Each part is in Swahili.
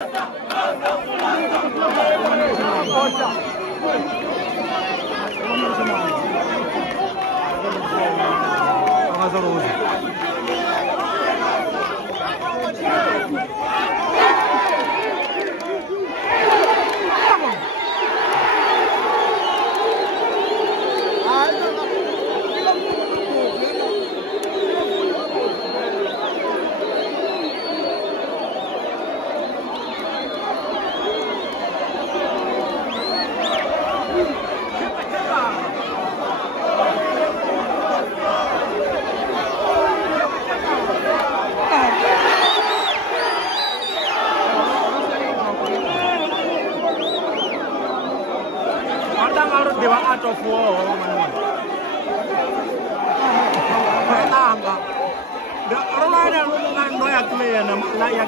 Out of war,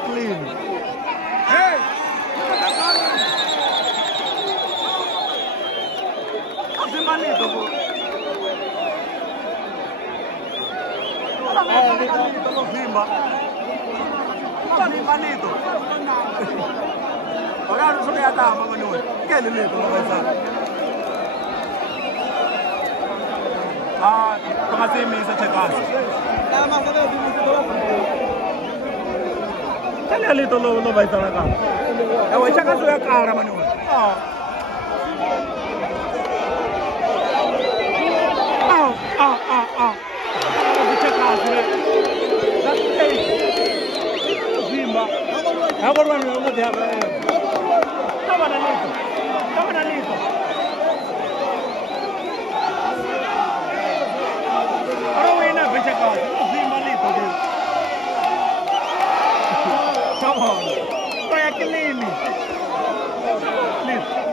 clean. Hey! Pengasimisa chekazi. Kali alito lo baita na ka. Ewe chakazi ya kara mani wa. Chekazi. Zimba. Hapo rwani ngo dia ba. Tama na lito. Come on. Vai a clean. Please.